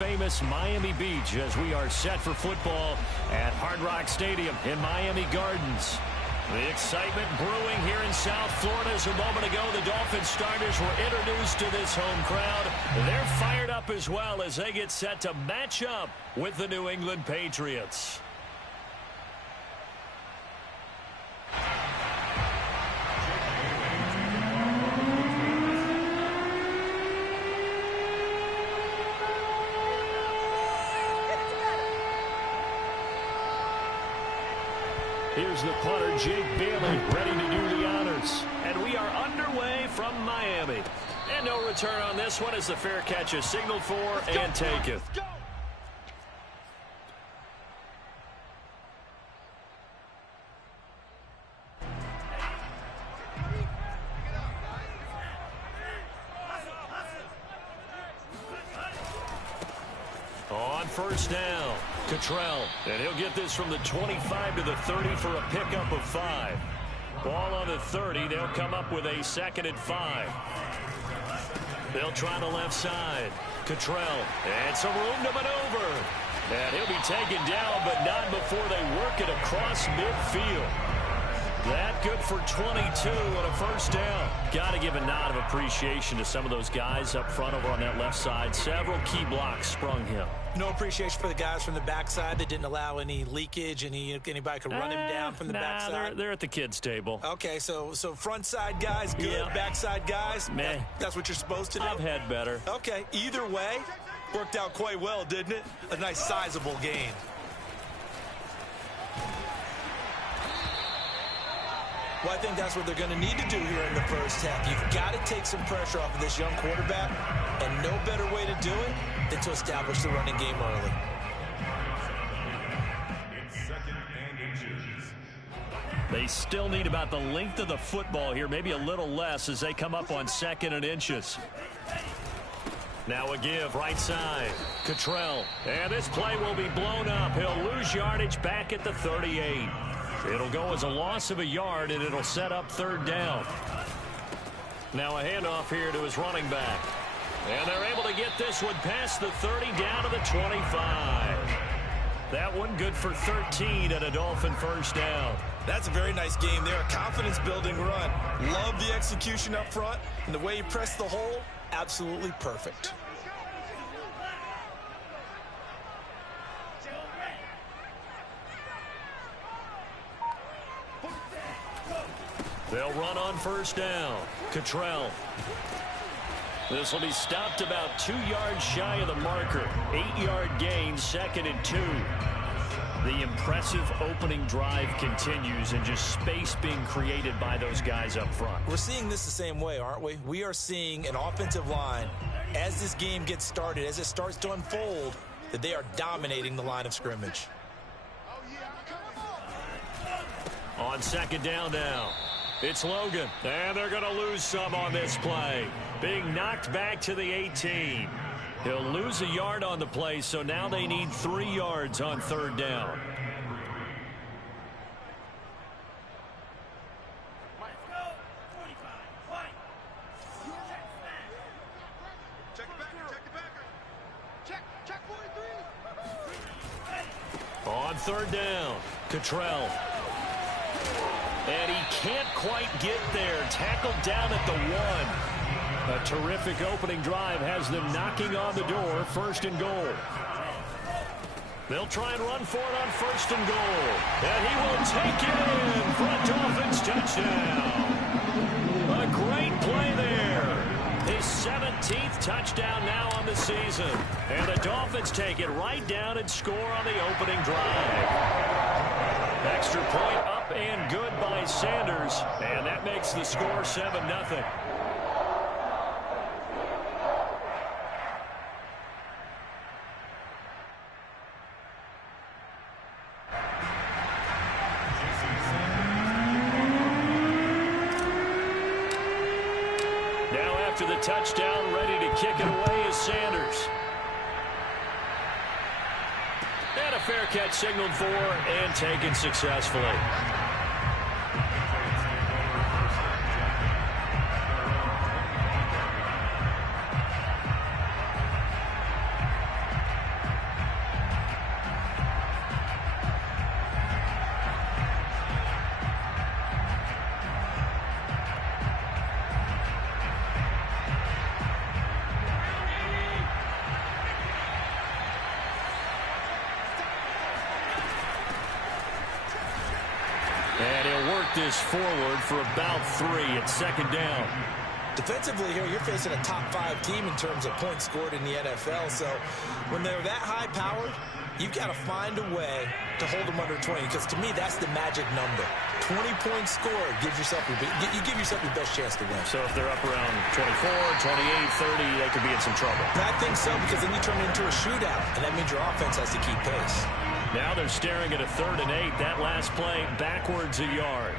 Famous Miami Beach as we are set for football at Hard Rock Stadium in Miami Gardens. The excitement brewing here in South Florida as a moment ago the Dolphins starters were introduced to this home crowd. They're fired up as well as they get set to match up with the New England Patriots. Here's the punter, Jake Bailey, ready to do the honors. And we are underway from Miami. And no return on this one as the fair catch is signaled for and taken. On first down, Cottrell, and he'll get this from the 25 to the 30 for a pickup of 5. Ball on the 30, they'll come up with a 2nd and 5. They'll try the left side. Cottrell, and some room to maneuver. And he'll be taken down, but not before they work it across midfield. That good for 22 and a first down. Got to give a nod of appreciation to some of those guys up front over on that left side. Several key blocks sprung him. No appreciation for the guys from the backside that didn't allow any leakage. Anybody could run him down from the backside. They're at the kids' table. Okay, so front side guys good, yeah. Backside guys, meh. That's what you're supposed to do. I've had better. Okay, either way, worked out quite well, didn't it? A nice sizable gain. Well, I think that's what they're going to need to do here in the first half. You've got to take some pressure off of this young quarterback, and no better way to do it than to establish the running game early. They still need about the length of the football here, maybe a little less as they come up on 2nd and inches. Now a give, right side. Cottrell, and this play will be blown up. He'll lose yardage back at the 38. It'll go as a loss of a yard, and it'll set up 3rd down. Now a handoff here to his running back. And they're able to get this one past the 30 down to the 25. That one good for 13 and a Dolphin first down. That's a very nice game there. A confidence-building run. Love the execution up front, and the way he pressed the hole, absolutely perfect. They'll run on first down. Cottrell. This will be stopped about 2 yards shy of the marker. 8-yard gain, 2nd and 2. The impressive opening drive continues and just space being created by those guys up front. We're seeing this the same way, aren't we? We are seeing an offensive line, as this game gets started, as it starts to unfold, that they are dominating the line of scrimmage. On 2nd down now. It's Logan, and they're going to lose some on this play. Being knocked back to the 18. He'll lose a yard on the play, so now they need 3 yards on 3rd down. On 3rd down, Cottrell. And he can't quite get there. Tackled down at the 1. A terrific opening drive has them knocking on the door. 1st and goal. They'll try and run for it on 1st and goal. And he will take it in for a Dolphins touchdown. A great play there. His 17th touchdown now on the season. And the Dolphins take it right down and score on the opening drive. Extra point up and good by Sanders. And that makes the score 7-0. Now after the touchdown, ready to kick it away is Sanders. And a fair catch signaled for and taken successfully. And he'll work this forward for about 3 at second down. Defensively here, you're facing a top 5 team in terms of points scored in the NFL. So when they're that high-powered, you've got to find a way to hold them under 20, because to me, that's the magic number. 20 points scored gives yourself you give yourself your best chance to win. So if they're up around 24, 28, 30, they could be in some trouble. I think so, because then you turn it into a shootout, and that means your offense has to keep pace. Now they're staring at a 3rd and 8. That last play backwards a yard.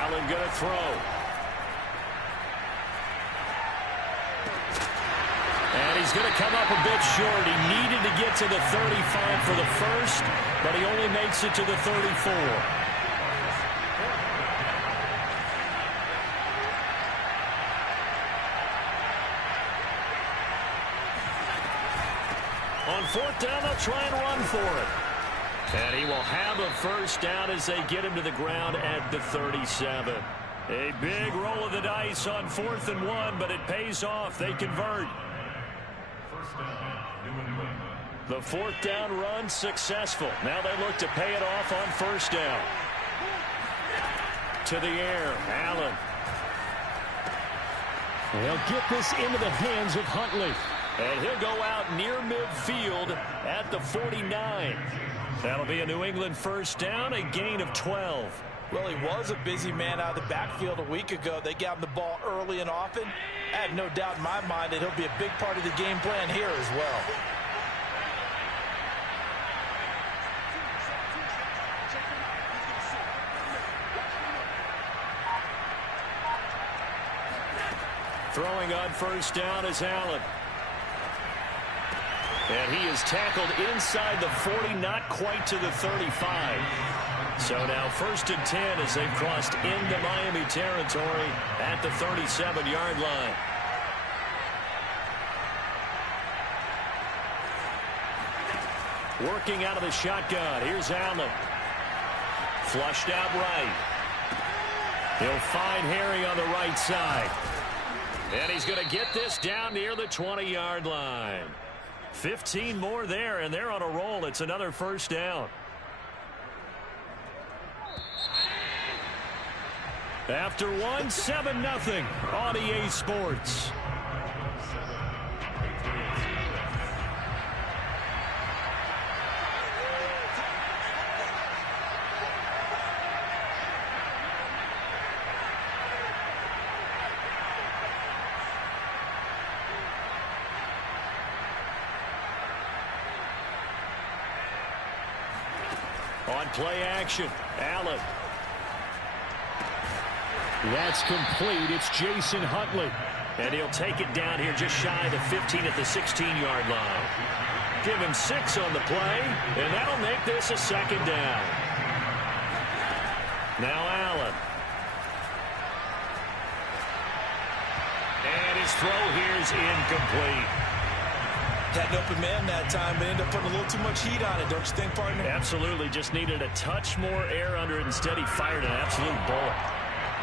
Allen going to throw. And he's going to come up a bit short. He needed to get to the 35 for the first, but he only makes it to the 34. On 4th down, they'll try and run for it. And he will have a first down as they get him to the ground at the 37. A big roll of the dice on 4th and 1, but it pays off. They convert. The 4th down run successful. Now they look to pay it off on 1st down. To the air, Allen. They'll get this into the hands of Huntley. And he'll go out near midfield at the 49. That'll be a New England first down, a gain of 12. Well, he was a busy man out of the backfield a week ago. They got him the ball early and often. I have no doubt in my mind that he'll be a big part of the game plan here as well. Throwing on 1st down is Allen. And he is tackled inside the 40, not quite to the 35. So now 1st and 10 as they've crossed into Miami territory at the 37-yard line. Working out of the shotgun. Here's Allen. Flushed out right. He'll find Harry on the right side. And he's going to get this down near the 20-yard line. 15 more there, and they're on a roll. It's another first down. After one, 7-0 on EA Sports. On play action, Allen. That's complete. It's Jason Huntley. And he'll take it down here just shy of the 15 at the 16-yard line. Give him 6 on the play, and that'll make this a second down. Now Allen. And his throw here is incomplete. Had an open man that time, but ended up putting a little too much heat on it, don't you think, partner? Absolutely. Just needed a touch more air under it. Instead, he fired an absolute bullet.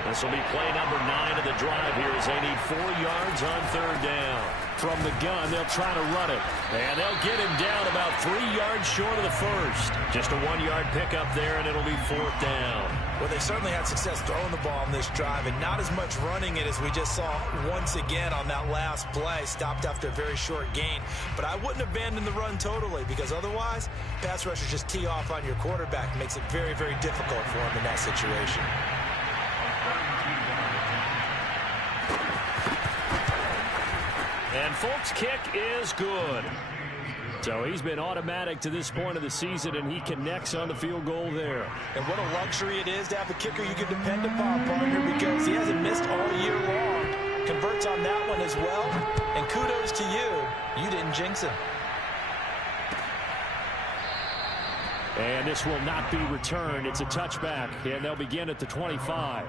This will be play number 9 of the drive here as they need 4 yards on 3rd down. From the gun, they'll try to run it. And they'll get him down about 3 yards short of the first. Just a 1-yard pickup there, and it'll be 4th down. Well, they certainly had success throwing the ball on this drive, and not as much running it as we just saw once again on that last play. Stopped after a very short gain. But I wouldn't abandon the run totally, because otherwise, pass rushers just tee off on your quarterback. Makes it very, very difficult for him in that situation. And Folk's kick is good. So he's been automatic to this point of the season, and he connects on the field goal there. And what a luxury it is to have a kicker you can depend upon, partner, because he hasn't missed all year long. Converts on that one as well. And kudos to you. You didn't jinx him. And this will not be returned. It's a touchback, and they'll begin at the 25.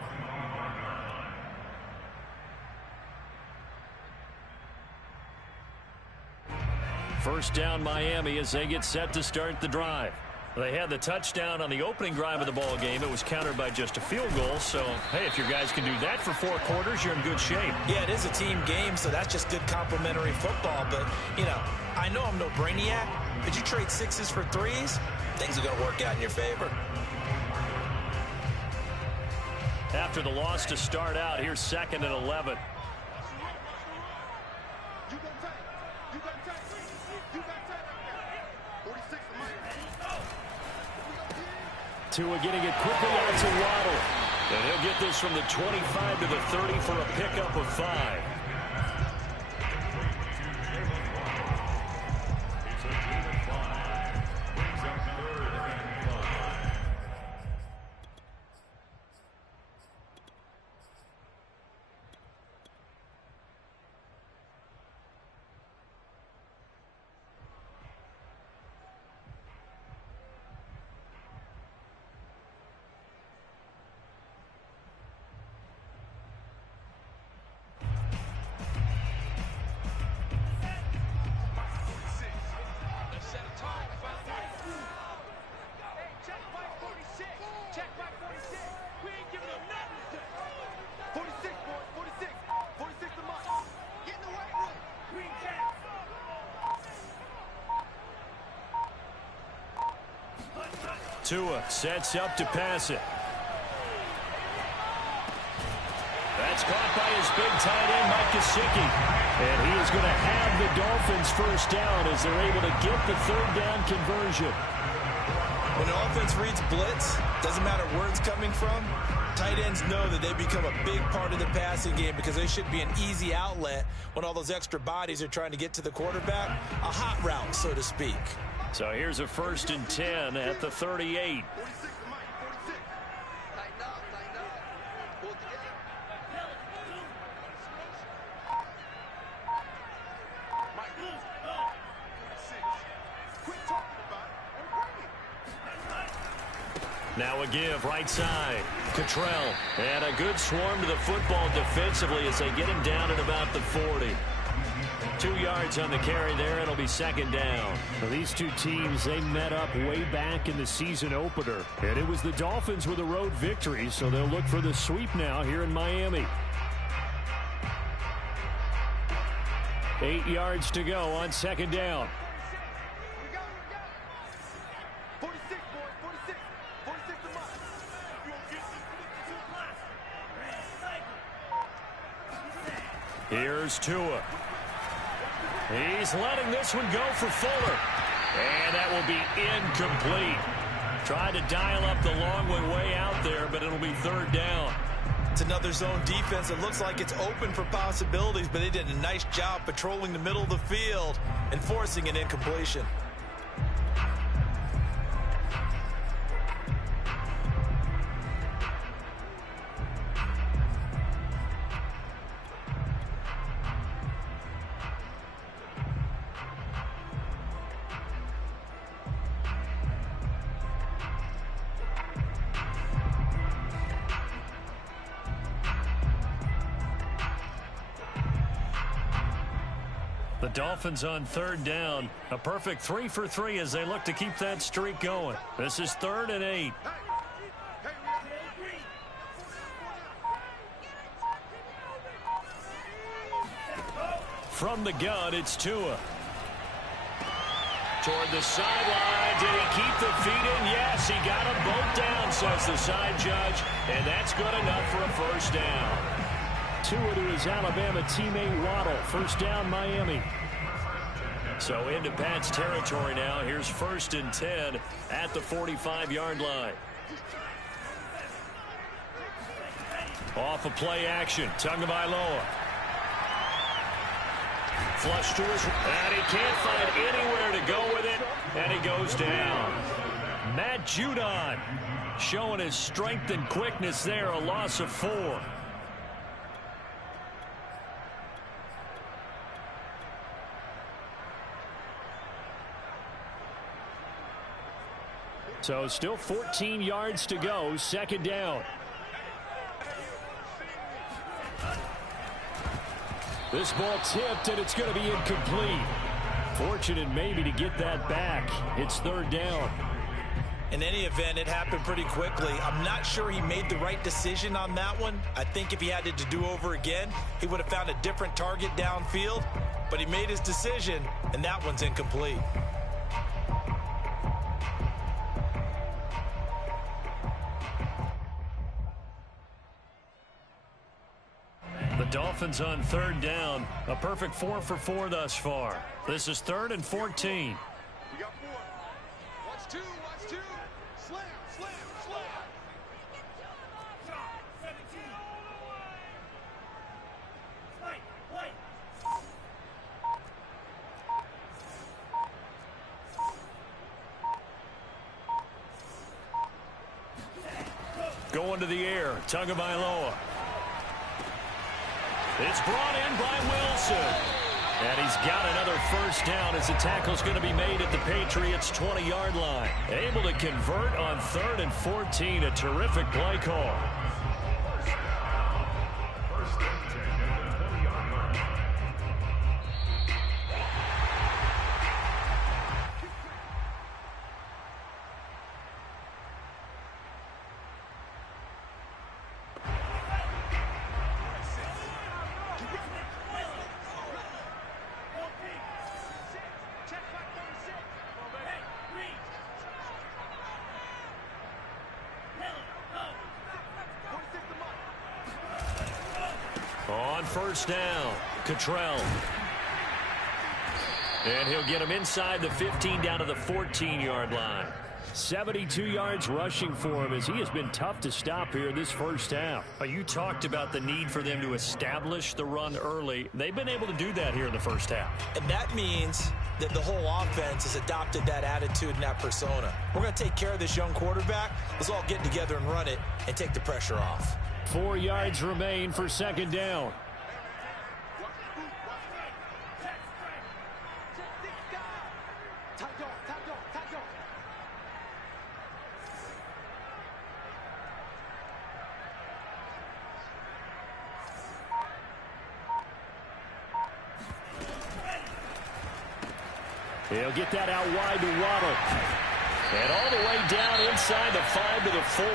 First down Miami as they get set to start the drive. They had the touchdown on the opening drive of the ball game. It was countered by just a field goal. So, hey, if your guys can do that for 4 quarters, you're in good shape. Yeah, it is a team game, so that's just good complimentary football. But, you know, I know I'm no brainiac, but you trade 6s for 3s, things are going to work out in your favor. After the loss to start out, here's 2nd and 11. Tua getting it quickly out to Waddle. And he'll get this from the 25 to the 30 for a pickup of 5. Tua sets up to pass it. That's caught by his big tight end, Mike Gesicki. And he is going to have the Dolphins first down as they're able to get the 3rd down conversion. When an offense reads blitz, doesn't matter where it's coming from, tight ends know that they become a big part of the passing game because they should be an easy outlet when all those extra bodies are trying to get to the quarterback. A hot route, so to speak. So here's a 1st and 10 at the 38. Now a give right side. Cottrell. And a good swarm to the football defensively as they get him down at about the 40. 2 yards on the carry there. It'll be 2nd down. Well, these two teams, they met up way back in the season opener. And it was the Dolphins with a road victory, so they'll look for the sweep now here in Miami. 8 yards to go on 2nd down. Here's Tua. He's letting this one go for Fuller. And that will be incomplete. Tried to dial up the long one way out there, but it'll be 3rd down. It's another zone defense. It looks like it's open for possibilities, but they did a nice job patrolling the middle of the field and forcing an incompletion. The Dolphins on 3rd down. A perfect 3 for 3 as they look to keep that streak going. This is 3rd and 8. From the gun, it's Tua. Toward the sideline. Did he keep the feet in? Yes, he got them both down, says the side judge. And that's good enough for a 1st down. Tua to his Alabama teammate Waddle. 1st down, Miami. So into Pat's territory now. Here's 1st and 10 at the 45-yard line. Off of play action. Tagovailoa. Flush to his, and he can't find anywhere to go with it, and he goes down. Matt Judon showing his strength and quickness there, a loss of 4. So still 14 yards to go, 2nd down. This ball tipped, and it's going to be incomplete. Fortunate maybe to get that back. It's 3rd down. In any event, it happened pretty quickly. I'm not sure he made the right decision on that one. I think if he had it to do over again, he would have found a different target downfield. But he made his decision, and that one's incomplete. The Dolphins on third down. A perfect 4 for 4 thus far. This is 3rd and 14. We got 4. Watch 2. Watch 2. Slam, slam, slam. Going to the air. Tagovailoa. It's brought in by Wilson. And he's got another first down as the tackle's going to be made at the Patriots' 20-yard line. Able to convert on 3rd and 14. A terrific play call. On first down, Cottrell. And he'll get him inside the 15 down to the 14-yard line. 72 yards rushing for him as he has been tough to stop here this first half. You talked about the need for them to establish the run early. They've been able to do that here in the first half. And that means that the whole offense has adopted that attitude and that persona. We're going to take care of this young quarterback. Let's all get together and run it and take the pressure off. 4 yards remain for second down. He'll get that out wide to Waddle. And all the way down inside the 5 to the 4.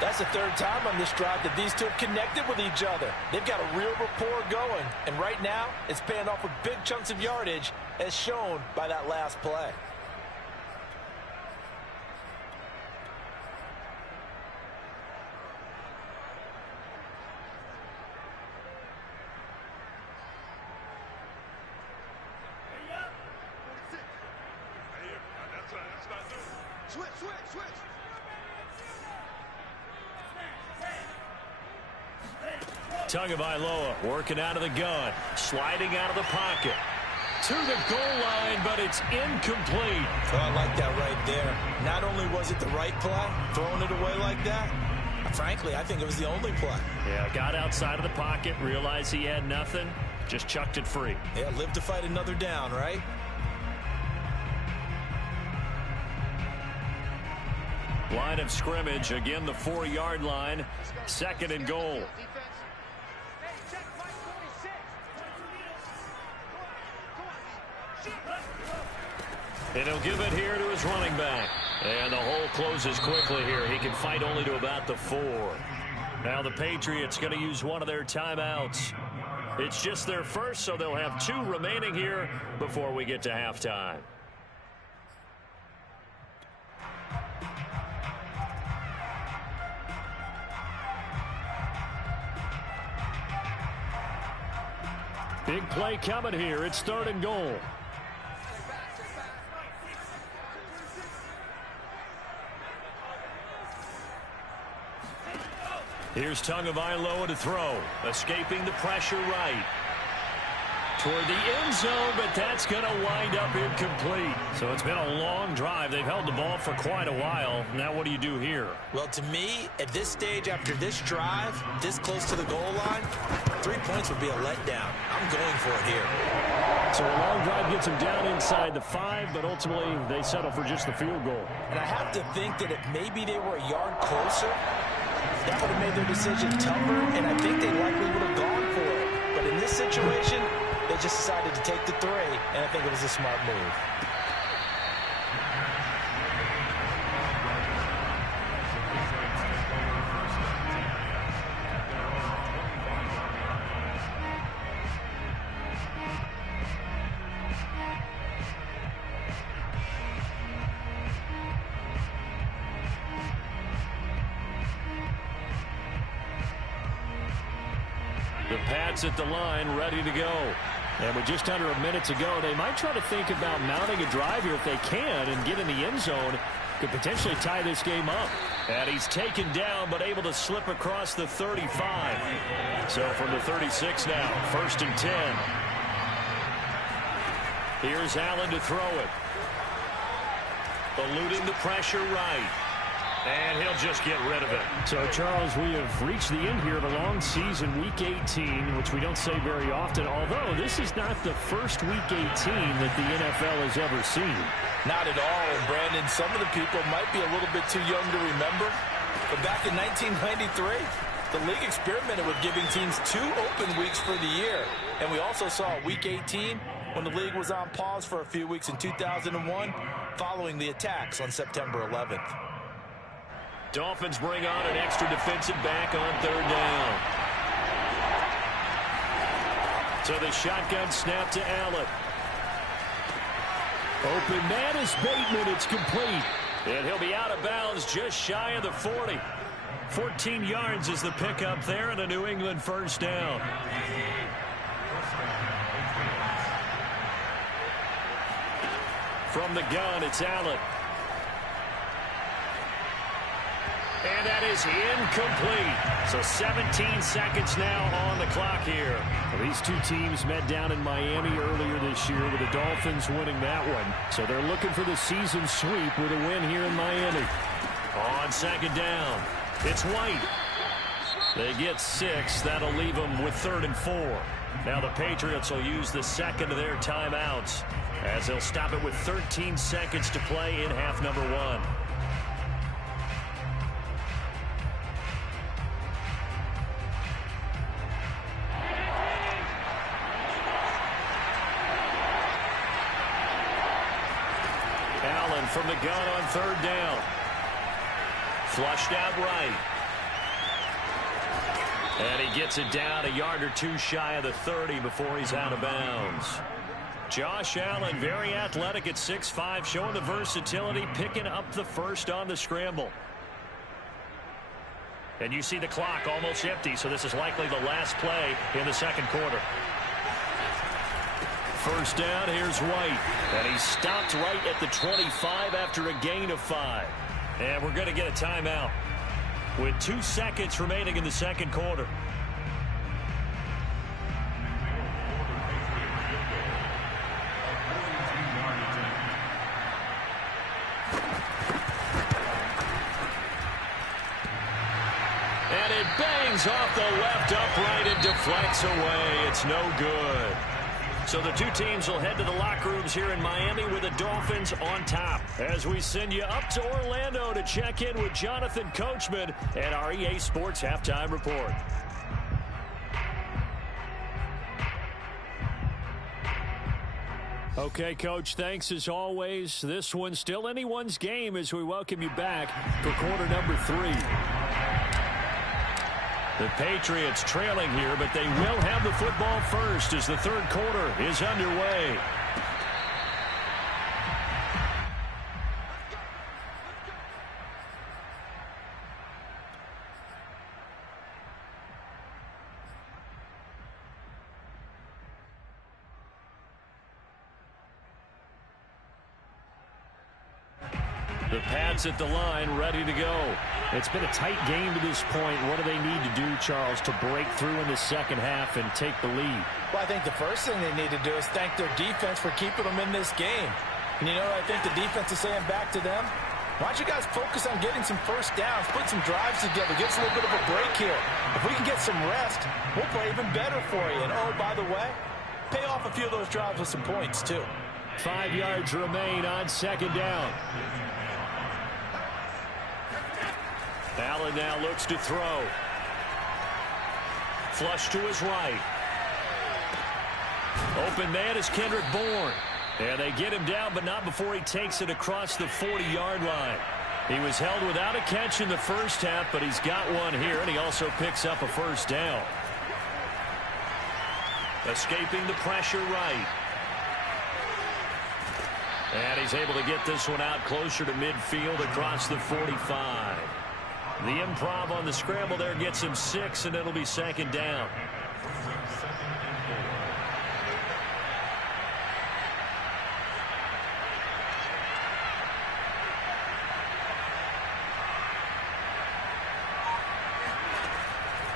That's the 3rd time on this drive that these two have connected with each other. They've got a real rapport going. And right now, it's paying off with big chunks of yardage, as shown by that last play. Tagovailoa working out of the gun, sliding out of the pocket to the goal line, but it's incomplete. Oh, I like that right there. Not only was it the right play, throwing it away like that, frankly, I think it was the only play. Yeah, got outside of the pocket, realized he had nothing, just chucked it free. Yeah, live to fight another down, right? Line of scrimmage, again the 4-yard line, 2nd and goal. And he'll give it here to his running back. And the hole closes quickly here. He can fight only to about the 4. Now the Patriots going to use one of their timeouts. It's just their first, so they'll have 2 remaining here before we get to halftime. Big play coming here. It's 3rd and goal. Here's Tagovailoa to throw. Escaping the pressure right. Toward the end zone, but that's going to wind up incomplete. So it's been a long drive. They've held the ball for quite a while. Now what do you do here? Well, to me, at this stage, after this drive, this close to the goal line, 3 points would be a letdown. I'm going for it here. So a long drive gets them down inside the 5, but ultimately they settle for just the field goal. And I have to think that if maybe they were a yard closer, that would have made their decision tougher, and I think they likely would have gone for it. But in this situation, they just decided to take the 3, and I think it was a smart move. The Pats at the line, ready to go. And with just under a minute to go, they might try to think about mounting a drive here if they can and get in the end zone. Could potentially tie this game up. And he's taken down, but able to slip across the 35. So from the 36 now, 1st and 10. Here's Allen to throw it. Eluding the pressure right. And he'll just get rid of it. So, Charles, we have reached the end here of a long season, Week 18, which we don't say very often, although this is not the first Week 18 that the NFL has ever seen. Not at all, and Brandon, some of the people might be a little bit too young to remember, but back in 1993, the league experimented with giving teams 2 open weeks for the year, and we also saw Week 18 when the league was on pause for a few weeks in 2001 following the attacks on September 11th. Dolphins bring on an extra defensive back on 3rd down. So the shotgun snap to Allen. Open man is Bateman. It's complete. And he'll be out of bounds just shy of the 40. 14 yards is the pickup there and a New England 1st down. From the gun, it's Allen. And that is incomplete. So 17 seconds now on the clock here. Well, these two teams met down in Miami earlier this year with the Dolphins winning that one. So they're looking for the season sweep with a win here in Miami. On 2nd down, it's White. They get 6. That'll leave them with 3rd and 4. Now the Patriots will use the second of their timeouts as they'll stop it with 13 seconds to play in half number 1. From the gun on 3rd down. Flushed out right. And he gets it down a yard or 2 shy of the 30 before he's out of bounds. Josh Allen, very athletic at 6'5", showing the versatility, picking up the 1st on the scramble. And you see the clock almost empty, so this is likely the last play in the 2nd quarter. 1st down, here's White. And he stopped right at the 25 after a gain of 5. And we're going to get a timeout with 2 seconds remaining in the 2nd quarter. And it bangs off the left upright and deflects away. It's no good. So the two teams will head to the locker rooms here in Miami with the Dolphins on top as we send you up to Orlando to check in with Jonathan Coachman and our EA Sports Halftime Report. Okay, Coach, thanks as always. This one's still anyone's game as we welcome you back for quarter number 3. The Patriots trailing here, but they will have the football first as the 3rd quarter is underway. The Pats at the line, ready to go. It's been a tight game to this point. What do they need to do, Charles, to break through in the 2nd half and take the lead? Well, I think the first thing they need to do is thank their defense for keeping them in this game. And you know what I think the defense is saying back to them? Why don't you guys focus on getting some 1st downs, put some drives together, give us a little bit of a break here. If we can get some rest, we'll play even better for you. And, oh, by the way, pay off a few of those drives with some points, too. 5 yards remain on 2nd down. Allen now looks to throw. Flush to his right. Open man is Kendrick Bourne. And they get him down, but not before he takes it across the 40-yard line. He was held without a catch in the 1st half, but he's got one here, and he also picks up a 1st down. Escaping the pressure right. And he's able to get this one out closer to midfield across the 45. The improv on the scramble there gets him 6, and it'll be 2nd down.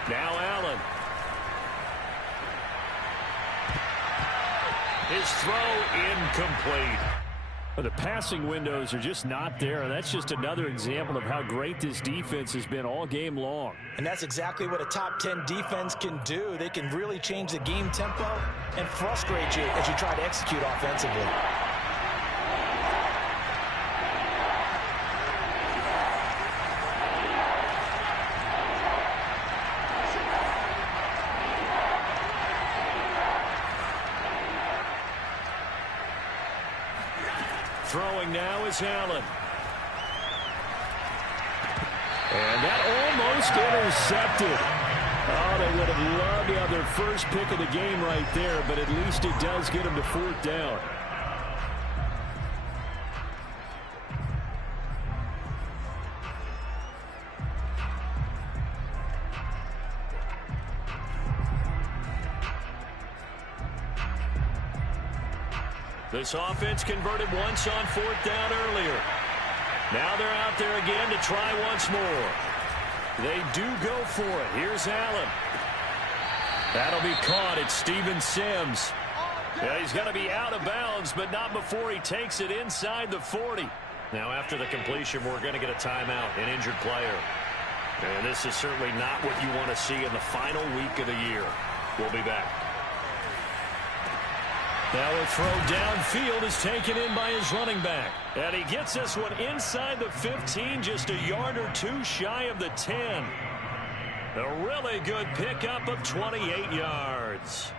Now Allen. His throw incomplete. The passing windows are just not there, and that's just another example of how great this defense has been all game long. And that's exactly what a top 10 defense can do. They can really change the game tempo and frustrate you as you try to execute offensively. Throwing now is Allen. And that almost intercepted. Oh, they would have loved to have their first pick of the game right there, but at least it does get them to 4th down. This offense converted once on 4th down earlier. Now they're out there again to try once more. They do go for it. Here's Allen. That'll be caught. It's Steven Sims. Yeah, he's going to be out of bounds, but not before he takes it inside the 40. Now after the completion, we're going to get a timeout, an injured player. And this is certainly not what you want to see in the final week of the year. We'll be back. Now a throw downfield is taken in by his running back. And he gets this one inside the 15, just a yard or two shy of the 10. A really good pickup of 28 yards.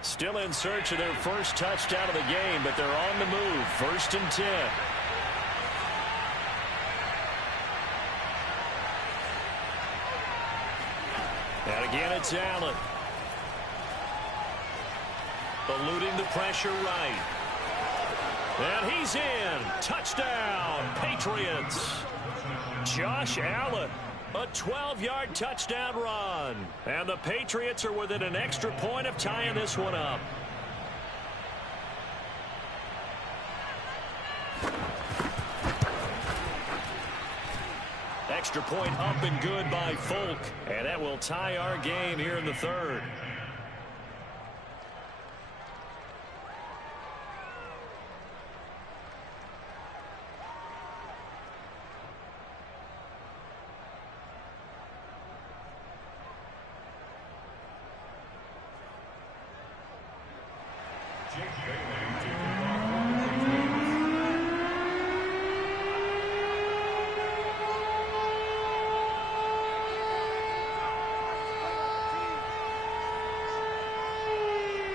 Still in search of their first touchdown of the game, but they're on the move. 1st and 10. And again, it's Allen. Eluding the pressure right. And he's in. Touchdown, Patriots. Josh Allen. A 12-yard touchdown run. And the Patriots are within an extra point of tying this one up. Extra point up and good by Folk. And that will tie our game here in the 3rd.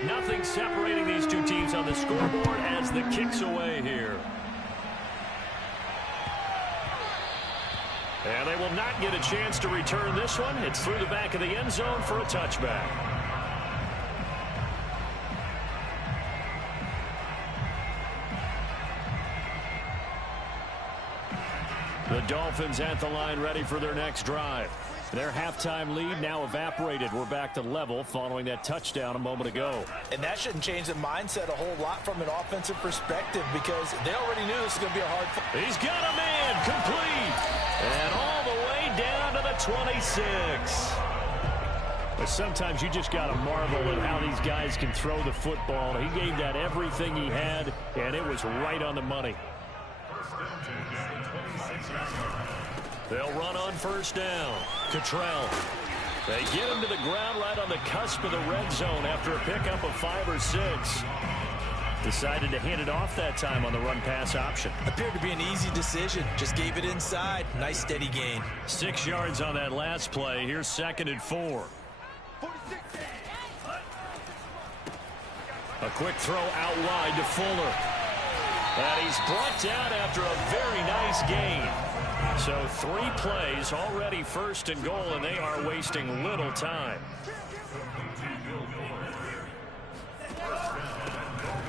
Nothing separating these two teams on the scoreboard as the kick's away here. And they will not get a chance to return this one. It's through the back of the end zone for a touchback. The Dolphins at the line ready for their next drive. Their halftime lead now evaporated. We're back to level following that touchdown a moment ago. And that shouldn't change the mindset a whole lot from an offensive perspective because they already knew this was going to be a hard fight. He's got a man complete. And all the way down to the 26. But sometimes you just got to marvel at how these guys can throw the football. He gave that everything he had, and it was right on the money. They'll run on 1st down. Cottrell. They get him to the ground right on the cusp of the red zone after a pickup of 5 or 6. Decided to hand it off that time on the run-pass option. Appeared to be an easy decision. Just gave it inside. Nice steady gain. 6 yards on that last play. Here's 2nd and 4. A quick throw out wide to Fuller. And he's brought down after a very nice gain. So 3 plays already 1st and goal, and they are wasting little time.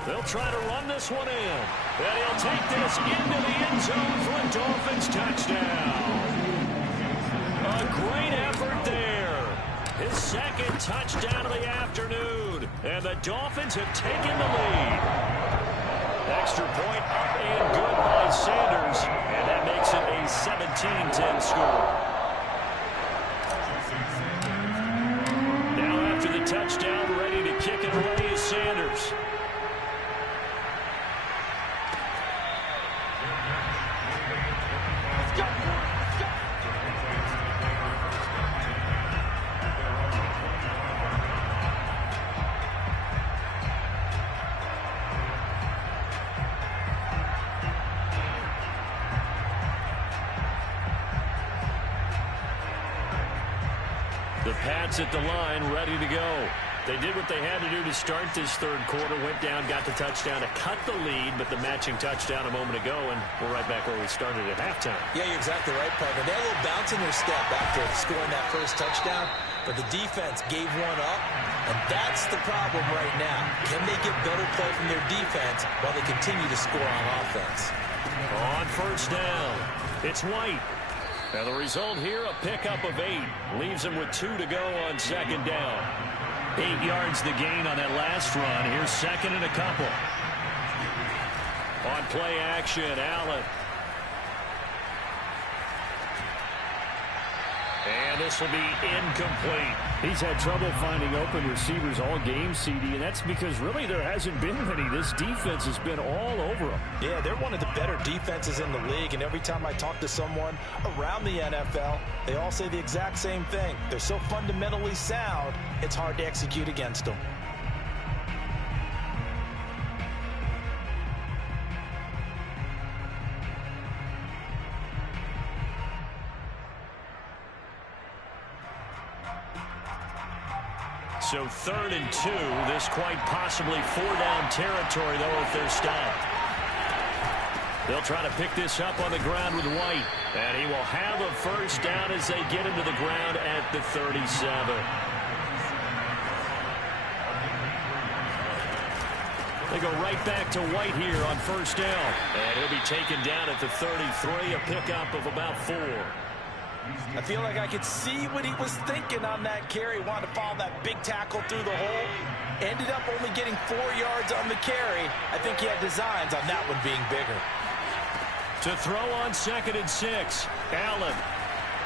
They'll try to run this one in. And he'll take this into the end zone for a Dolphins touchdown. touchdown of the afternoon. And the Dolphins have taken the lead. Extra point up and good by Sanders. And that makes it a 17-10 score. Now after the touchdown, ready to kick it away is Sanders. The Pats at the line, ready to go. They did what they had to do to start this third quarter. Went down, got the touchdown to cut the lead, but the matching touchdown a moment ago, and we're right back where we started at halftime. Yeah, you're exactly right, partner. They had a little bounce in their step after scoring that first touchdown, but the defense gave one up, and that's the problem right now. Can they get better play from their defense while they continue to score on offense? On first down, it's White. Now the result here, a pickup of 8. Leaves him with 2 to go on second down. 8 yards the gain on that last run. Here's second and a couple. On play action, Allen. And this will be incomplete. He's had trouble finding open receivers all game, CD, and that's because really there hasn't been many. This defense has been all over them. Yeah, they're one of the better defenses in the league, and every time I talk to someone around the NFL, they all say the exact same thing. They're so fundamentally sound, it's hard to execute against them. So 3rd and 2. This quite possibly 4-down territory, though, if they're stopped. They'll try to pick this up on the ground with White. And he will have a first down as they get him to the ground at the 37. They go right back to White here on first down. And he'll be taken down at the 33, a pickup of about 4. I feel like I could see what he was thinking on that carry. Wanted to follow that big tackle through the hole. Ended up only getting 4 yards on the carry. I think he had designs on that one being bigger. To throw on 2nd and 6. Allen.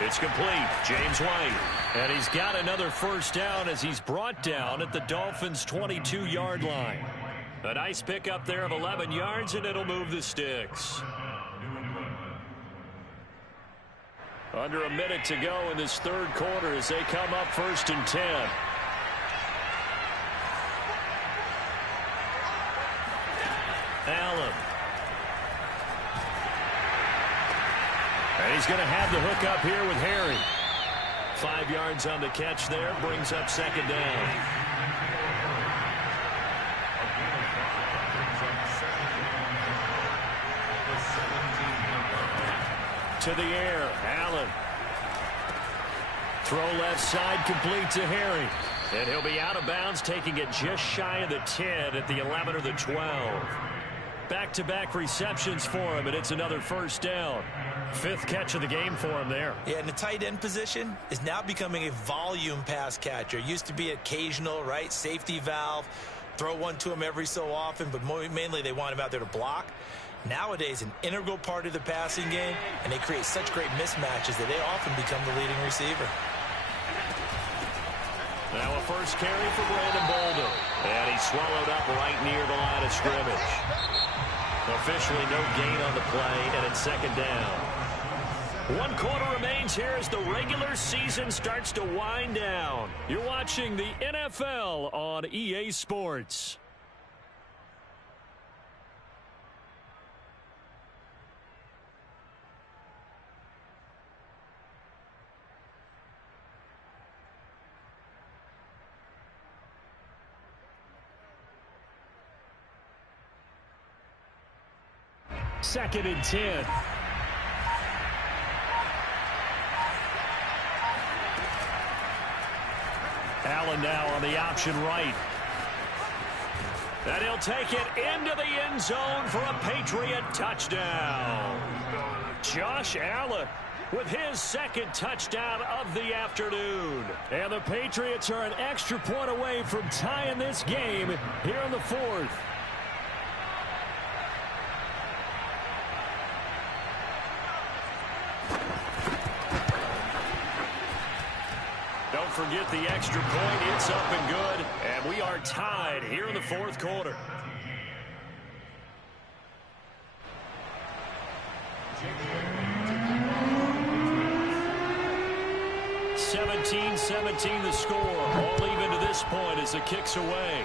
It's complete. James White. And he's got another first down as he's brought down at the Dolphins' 22-yard line. A nice pickup there of 11 yards, and it'll move the sticks. Under a minute to go in this third quarter as they come up 1st and 10. Allen. And he's going to have the hook up here with Harry. 5 yards on the catch there, brings up 2nd down. To the air, Allen. Throw left side, complete to Harry. And he'll be out of bounds, taking it just shy of the 10 at the 11 or the 12. Back-to-back receptions for him, and it's another first down. 5th catch of the game for him there. Yeah, and the tight end position is now becoming a volume pass catcher. Used to be occasional, right? Safety valve. Throw one to him every so often, but mainly they want him out there to block. Nowadays, an integral part of the passing game, and they create such great mismatches that they often become the leading receiver. Now a first carry for Brandon Bolden. And he's swallowed up right near the line of scrimmage. Officially no gain on the play, and it's 2nd down. 1 quarter remains here as the regular season starts to wind down. You're watching the NFL on EA Sports. Second and 10. Allen now on the option right. And he'll take it into the end zone for a Patriot touchdown. Josh Allen with his second touchdown of the afternoon. And the Patriots are an extra point away from tying this game here in the fourth. Don't forget the extra point. It's up and good. And we are tied here in the fourth quarter. 17-17 the score. All even to this point as the kick's away.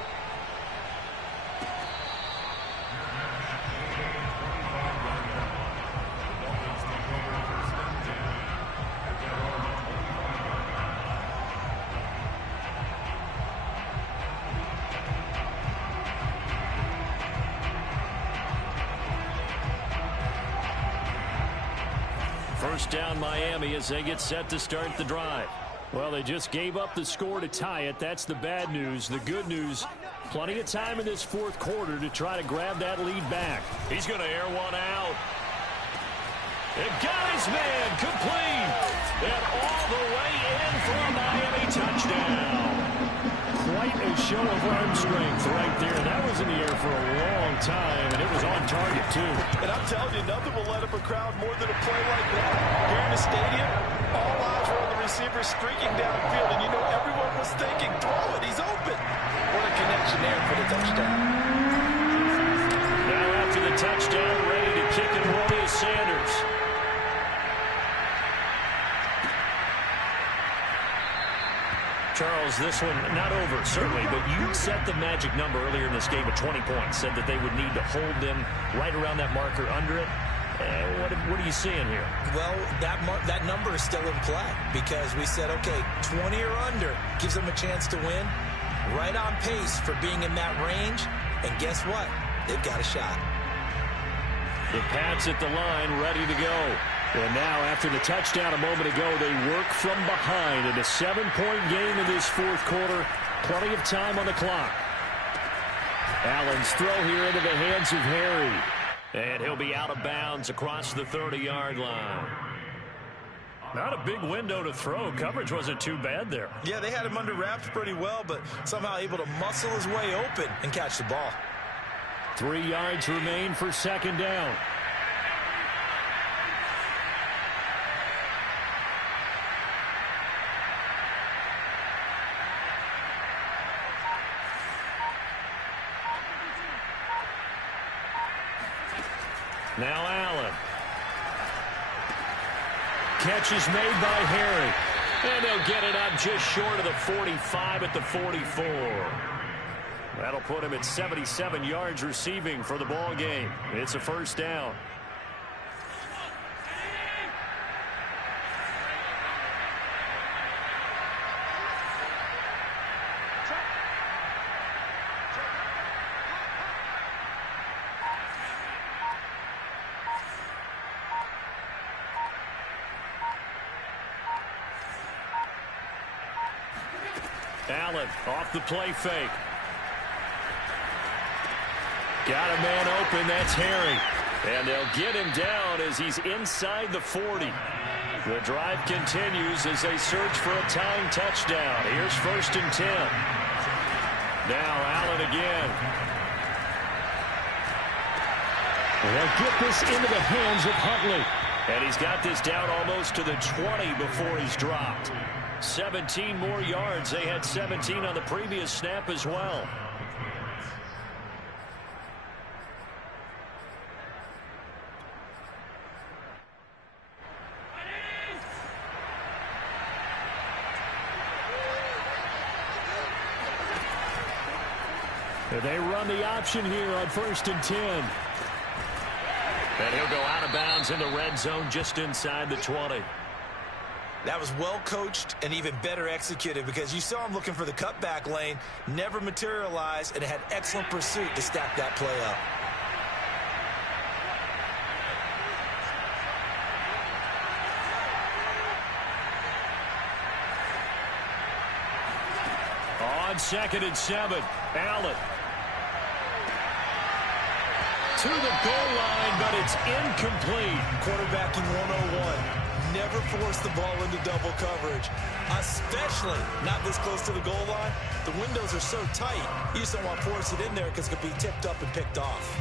First down Miami as they get set to start the drive. Well, they just gave up the score to tie it. That's the bad news. The good news, plenty of time in this fourth quarter to try to grab that lead back. He's going to air one out. And got his man complete. And all the way in for a Miami touchdown. Quite a show of arm strength right there. That was in the air for a long time, and it was on target, too. And I'm telling you, nothing will let up a crowd more than a play like that. Here in the stadium, all eyes were on the receiver streaking downfield, and you know everyone was thinking, throw it, he's open. What a connection there for the touchdown. Now after the touchdown, ready to kick and roll is Sanders. Charles, this one not over, certainly, but you set the magic number earlier in this game at 20 points, said that they would need to hold them right around that marker under it. What are you seeing here? Well, that number is still in play because we said, okay, 20 or under gives them a chance to win. Right on pace for being in that range. And guess what? They've got a shot. The Pats at the line, ready to go. And now, after the touchdown a moment ago, they work from behind in a 7-point game in this fourth quarter. Plenty of time on the clock. Allen's throw here into the hands of Harry. And he'll be out of bounds across the 30-yard line. Not a big window to throw. Coverage wasn't too bad there. Yeah, they had him under wraps pretty well, but somehow able to muscle his way open and catch the ball. 3 yards remain for second down. Now Allen. Catch is made by Harry. And they'll get it up just short of the 45 at the 44. That'll put him at 77 yards receiving for the ball game. It's a first down. Allen off the play fake. Got a man open. That's Harry. And they'll get him down as he's inside the 40. The drive continues as they search for a tying touchdown. Here's first and 10. Now Allen again. They'll get this into the hands of Huntley. And he's got this down almost to the 20 before he's dropped. 17 more yards. They had 17 on the previous snap as well. They run the option here on first and 10. And he'll go out of bounds in the red zone just inside the 20. That was well coached and even better executed because you saw him looking for the cutback lane, never materialized, and had excellent pursuit to stack that play up. On second and 7, Allen. To the goal line, but it's incomplete. Quarterbacking 101. never force the ball into double coverage, especially not this close to the goal line. The windows are so tight, you just don't want to force it in there because it could be tipped up and picked off.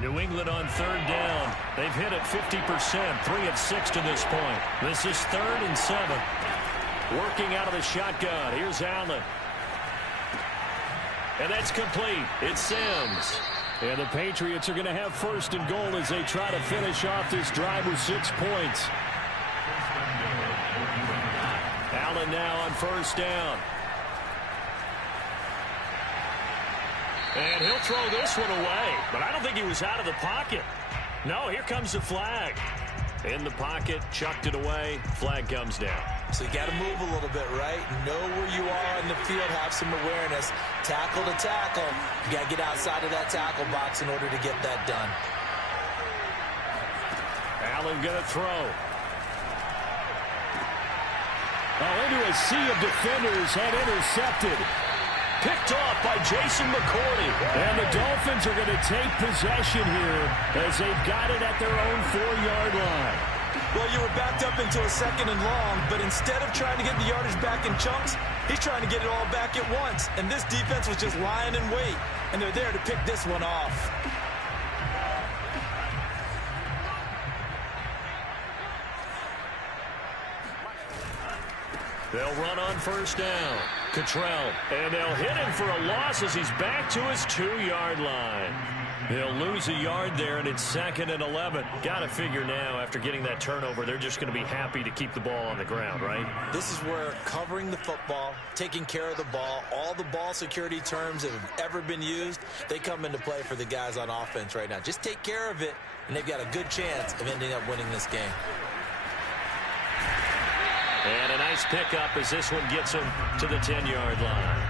New England on third down. They've hit it 50%, 3 of 6 to this point. This is 3rd and 7. Working out of the shotgun. Here's Allen. And that's complete. It's Sims. And the Patriots are going to have 1st and goal as they try to finish off this drive with 6 points. Allen now on 1st down. And he'll throw this one away. But I don't think he was out of the pocket. No, here comes the flag. In the pocket, chucked it away. Flag comes down. So you got to move a little bit, right? Know where you are on the field, have some awareness. Tackle to tackle. You got to get outside of that tackle box in order to get that done. Allen going to throw. Oh, into a sea of defenders and intercepted. Picked off by Jason McCourty. And the Dolphins are going to take possession here as they've got it at their own 4-yard line. Well, you were backed up into a 2nd and long, but instead of trying to get the yardage back in chunks, he's trying to get it all back at once. And this defense was just lying in wait, and they're there to pick this one off. They'll run on 1st down. Cottrell. And they'll hit him for a loss as he's back to his 2-yard line. They'll lose a yard there, and it's 2nd and 11. Got to figure now, after getting that turnover, they're just going to be happy to keep the ball on the ground, right? This is where covering the football, taking care of the ball, all the ball security terms that have ever been used, they come into play for the guys on offense right now. Just take care of it, and they've got a good chance of ending up winning this game. And a nice pickup as this one gets him to the 10-yard line.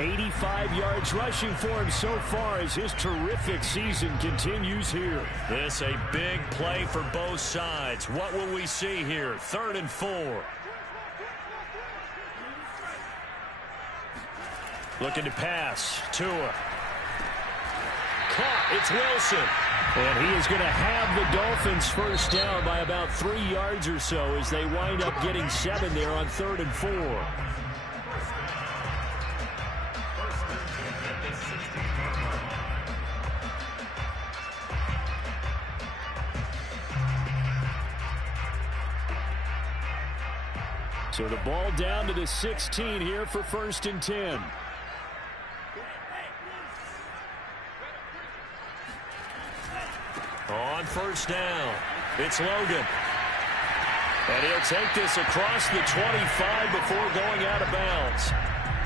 85 yards rushing for him so far as his terrific season continues here. This a big play for both sides. What will we see here? 3rd and 4. Looking to pass. Tua. Caught. It's Wilson. And he is going to have the Dolphins 1st down by about 3 yards or so as they wind up getting 7 there on 3rd and 4. So the ball down to the 16 here for 1st and 10. On 1st down, it's Logan. And he'll take this across the 25 before going out of bounds.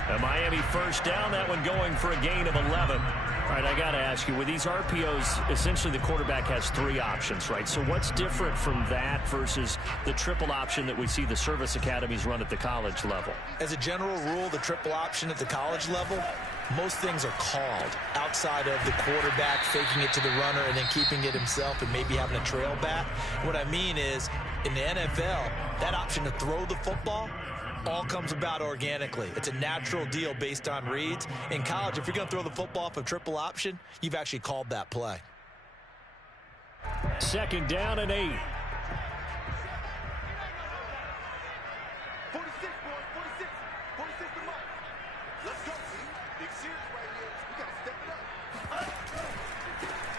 A Miami 1st down, that one going for a gain of 11. All right, I got to ask you, with these RPOs, essentially the quarterback has 3 options, right? So what's different from that versus the triple option that we see the service academies run at the college level? As a general rule, the triple option at the college level, most things are called outside of the quarterback faking it to the runner and then keeping it himself and maybe having a trail back. What I mean is, in the NFL, that option to throw the football all comes about organically. It's a natural deal based on reads. In college, if you're going to throw the football off a triple option, you've actually called that play. 2nd down and 8. 46, boys, 46. 46 to Mike. Let's go. Big series right here. We got to step it up.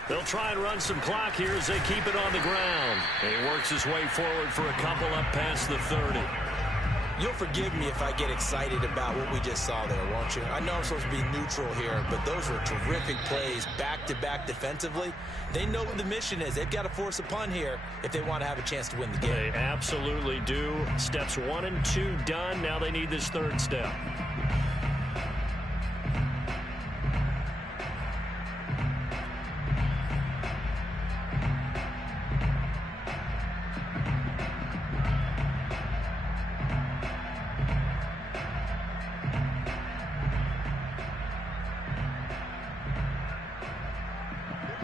They'll try and run some clock here as they keep it on the ground. And he works his way forward for a couple up past the 30. You'll forgive me if I get excited about what we just saw there, won't you? I know I'm supposed to be neutral here, but those were terrific plays back-to-back defensively. They know what the mission is. They've got to force a punt here if they want to have a chance to win the game. They absolutely do. Steps 1 and 2 done. Now they need this 3rd step.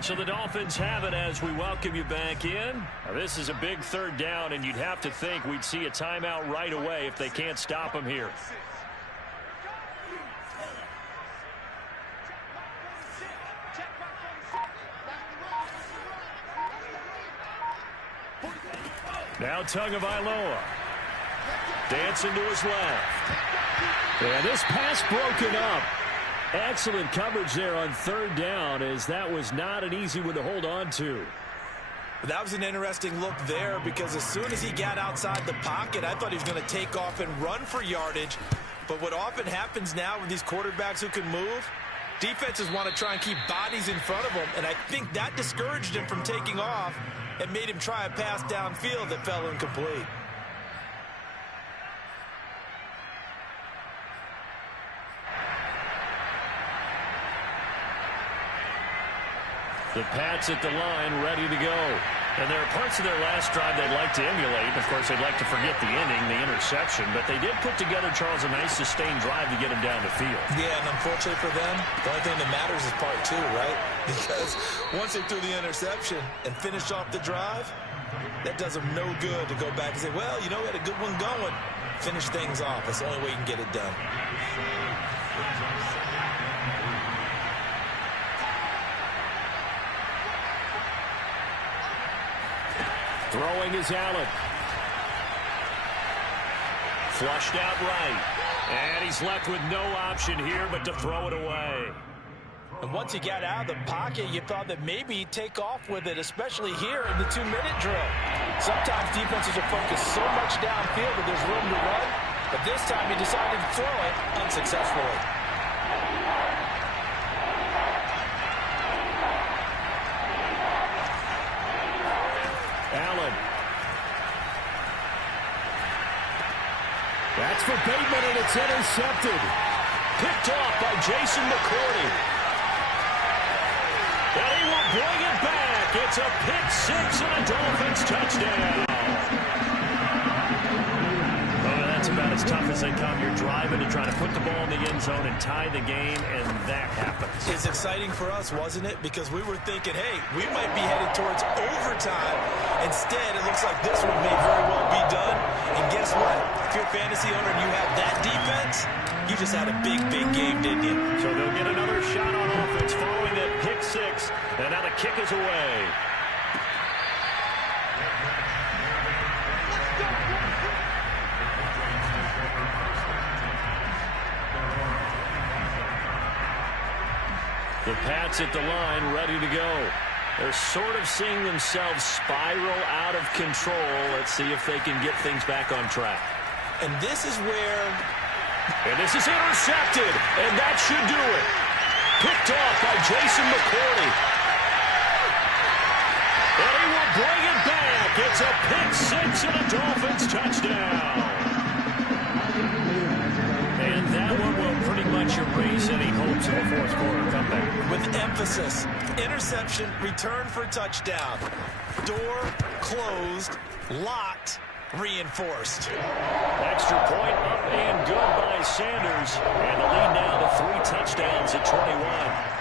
So the Dolphins have it as we welcome you back in. Now, this is a big 3rd down, and you'd have to think we'd see a timeout right away if they can't stop them here. Now Tagovailoa. Dancing to his left. And this pass broken up. Excellent coverage there on third down, as that was not an easy one to hold on to. That was an interesting look there, because as soon as he got outside the pocket, I thought he was going to take off and run for yardage. But what often happens now with these quarterbacks who can move, defenses want to try and keep bodies in front of them, and I think that discouraged him from taking off and made him try a pass downfield that fell incomplete. The Pats at the line, ready to go. And there are parts of their last drive they'd like to emulate. Of course, they'd like to forget the inning, the interception. But they did put together, Charles, a nice sustained drive to get him down the field. Yeah, and unfortunately for them, the only thing that matters is part two, right? Because once they threw the interception and finished off the drive, that does them no good to go back and say, well, you know, we had a good one going. Finish things off. That's the only way you can get it done. Throwing is Allen. Flushed out right. And he's left with no option here but to throw it away. And once he got out of the pocket, you thought that maybe he'd take off with it, especially here in the 2-minute drill. Sometimes defenses are focused so much downfield that there's room to run, but this time he decided to throw it unsuccessfully. Allen. That's for Bateman, and it's intercepted. Picked off by Jason McCourty. And he will bring it back. It's a pick six and a Dolphins touchdown. Oh, that's about as tough as they come. You're driving to try to put the ball in the end zone and tie the game, and that happens. It's exciting for us, wasn't it? Because we were thinking, hey, we might be headed towards overtime. Instead, it looks like this one may very well be done. And guess what? If you're a fantasy owner and you have that defense, you just had a big, big game, didn't you? So they'll get another shot on offense following that pick six. And now the kick is away. The Pats at the line, ready to go. They're sort of seeing themselves spiral out of control. Let's see if they can get things back on track. And this is where... And this is intercepted, and that should do it. Picked off by Jason McCourty. And he will bring it back. It's a pick six and a Dolphins touchdown. And that one will pretty much erase any hopes of a fourth quarter comeback. With emphasis, interception, return for touchdown. Door closed, locked, reinforced. Extra point up and good by Sanders. And the lead now to 3 touchdowns at 21.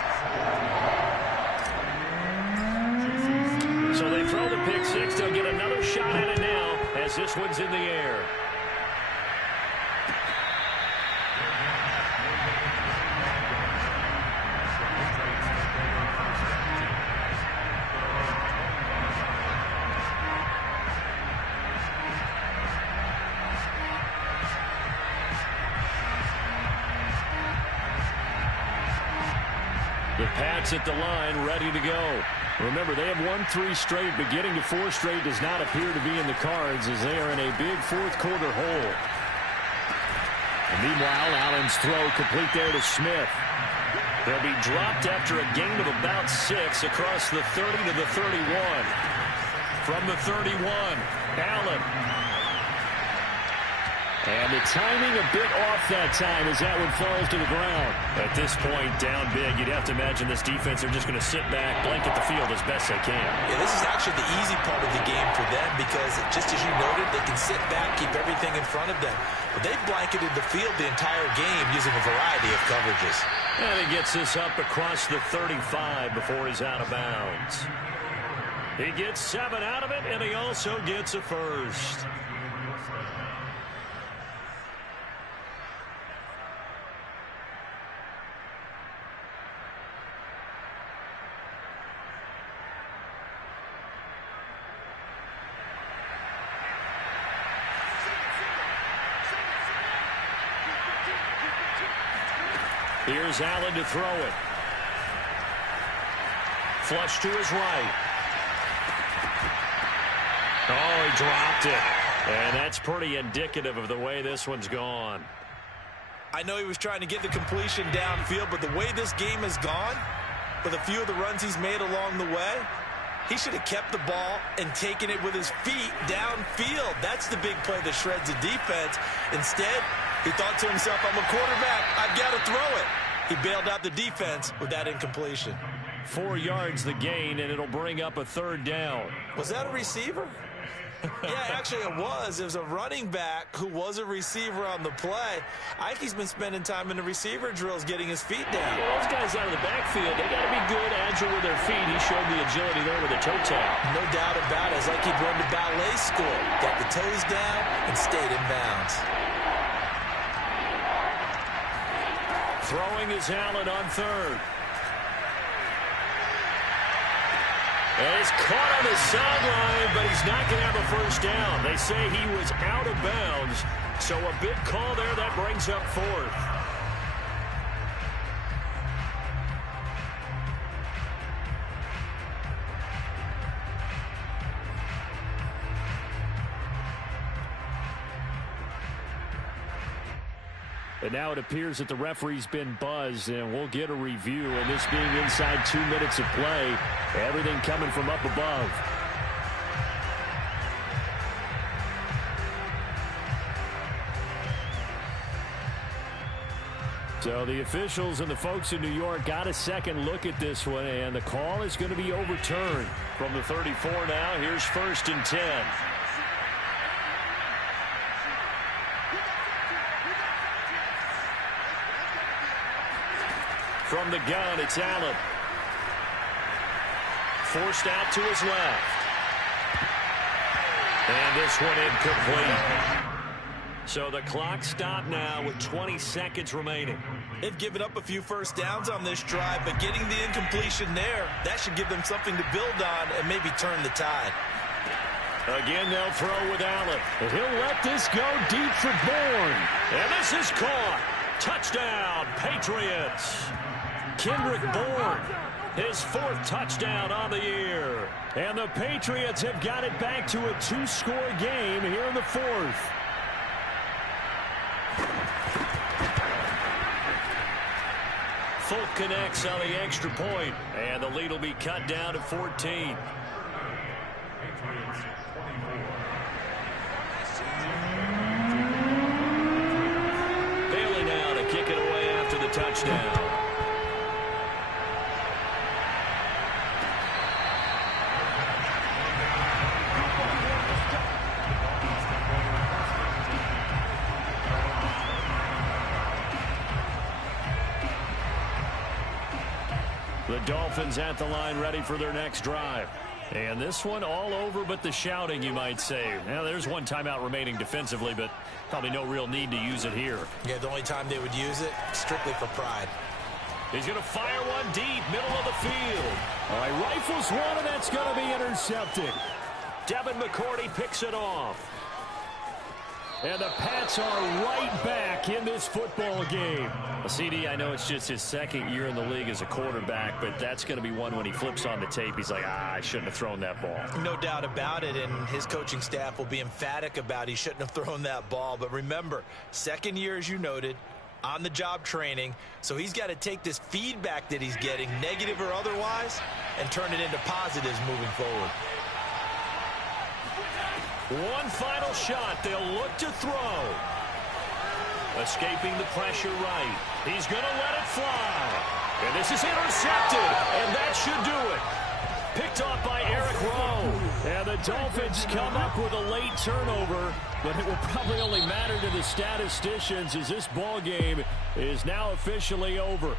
So they throw the pick six. They'll get another shot at it now as this one's in the air. The Pats at the line, ready to go. Remember, they have won 3 straight, but getting to 4 straight does not appear to be in the cards as they are in a big fourth quarter hole. And meanwhile, Allen's throw complete there to Smith. They'll be dropped after a gain of about 6 across the 30 to the 31. From the 31, Allen. And the timing a bit off that time as that one falls to the ground. At this point, down big, you'd have to imagine this defense are just going to sit back, blanket the field as best they can. Yeah, this is actually the easy part of the game for them because, just as you noted, they can sit back, keep everything in front of them. But they've blanketed the field the entire game using a variety of coverages. And he gets this up across the 35 before he's out of bounds. He gets 7 out of it, and he also gets a first. Here's Allen to throw it. Flush to his right. Oh, he dropped it. And that's pretty indicative of the way this one's gone. I know he was trying to get the completion downfield, but the way this game has gone, with a few of the runs he's made along the way, he should have kept the ball and taken it with his feet downfield. That's the big play that shreds the defense. Instead, he thought to himself, I'm a quarterback. I've got to throw it. He bailed out the defense with that incompletion. 4 yards the gain, and it'll bring up a third down. Was that a receiver? Yeah, actually it was. It was a running back who was a receiver on the play. I think he's been spending time in the receiver drills getting his feet down. Yeah, those guys out of the backfield, they got to be good, agile with their feet. He showed the agility there with a toe tap. No doubt about it. It's like he'd run to ballet school. Got the toes down and stayed in bounds. Throwing is Allen on third. And he's caught on the sideline, but he's not going to have a first down. They say he was out of bounds, so a big call there. That brings up fourth. And now it appears that the referee's been buzzed, and we'll get a review. And this being inside 2 minutes of play, everything coming from up above. So the officials and the folks in New York got a second look at this one, and the call is going to be overturned. From the 34 now, here's 1st and 10. From the gun, it's Allen. Forced out to his left. And this one incomplete. So the clock stopped now with 20 seconds remaining. They've given up a few first downs on this drive, but getting the incompletion there, that should give them something to build on and maybe turn the tide. Again, they'll throw with Allen. And he'll let this go deep for Bourne. And this is caught. Touchdown, Patriots. Kendrick Bourne, his 4th touchdown on the year. And the Patriots have got it back to a 2-score game here in the 4th. Folk connects on the extra point, and the lead will be cut down to 14. Bailey now to kick it away after the touchdown. The Dolphins at the line ready for their next drive. And this one all over but the shouting, you might say. Now, there's one timeout remaining defensively, but probably no real need to use it here. Yeah, the only time they would use it, strictly for pride. He's going to fire one deep, middle of the field. All right, rifles one, and that's going to be intercepted. Devin McCourty picks it off. And the Pats are right back in this football game. CD, I know it's just his 2nd year in the league as a quarterback, but that's going to be one when he flips on the tape. He's like, I shouldn't have thrown that ball. No doubt about it, and his coaching staff will be emphatic about he shouldn't have thrown that ball. But remember, 2nd year, as you noted, on-the-job training, so he's got to take this feedback that he's getting, negative or otherwise, and turn it into positives moving forward. One final shot. They'll look to throw. Escaping the pressure right. He's going to let it fly. And this is intercepted. And that should do it. Picked off by Eric Rowe. And the Dolphins come up with a late turnover. But it will probably only matter to the statisticians as this ball game is now officially over.